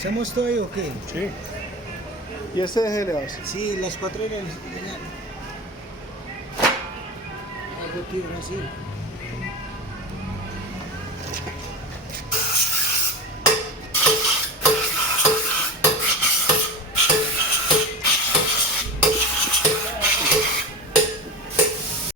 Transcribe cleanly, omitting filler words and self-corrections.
¿Hacemos todo ahí o qué? Sí. ¿Y este de le hace? Sí, las 4 de la... Algo tío, así.